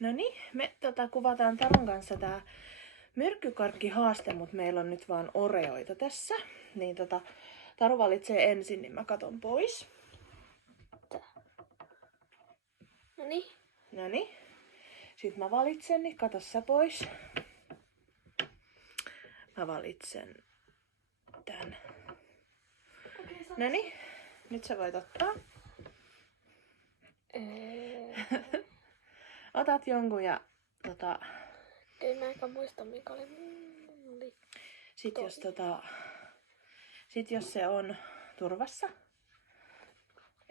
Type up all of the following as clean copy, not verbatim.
No niin, me kuvataan Taron kanssa tää myrkkykarkkihaaste, mutta meillä on nyt vaan oreoita tässä. Niin Taru valitsee ensin, niin mä katon pois. Noniin. Noniin. Sitten mä valitsen, niin kato sä pois. Mä valitsen tän. Noniin, nyt sä voit ottaa. Otat jonkun ja En aika muista, mikä oli. Sit jos se on turvassa,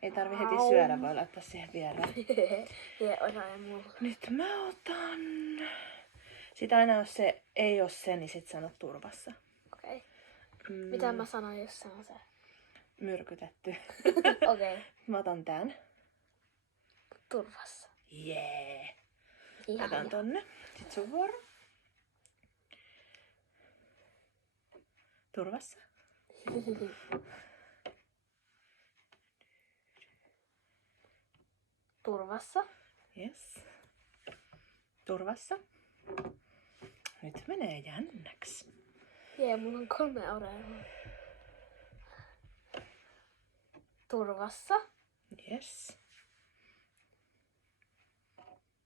ei tarvi heti syödä, voi laittaa siihen viereen. Nyt mä otan. Sitten aina jos se ei ole se, niin sit sanot turvassa. Okei. Mitä mä sanon, jos se on se? Myrkytetty. Okei. Mä otan tän. Turvassa. Jee. Otan tonne. Sit sun vuoro. Turvassa. Turvassa. Yes. Turvassa. Nyt menee jännäksi. Jee, mulla on 3 oreoa. Turvassa. Yes.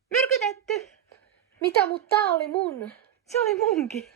Myrkytetty! Mitä, mutta tää oli mun? Se oli munkin.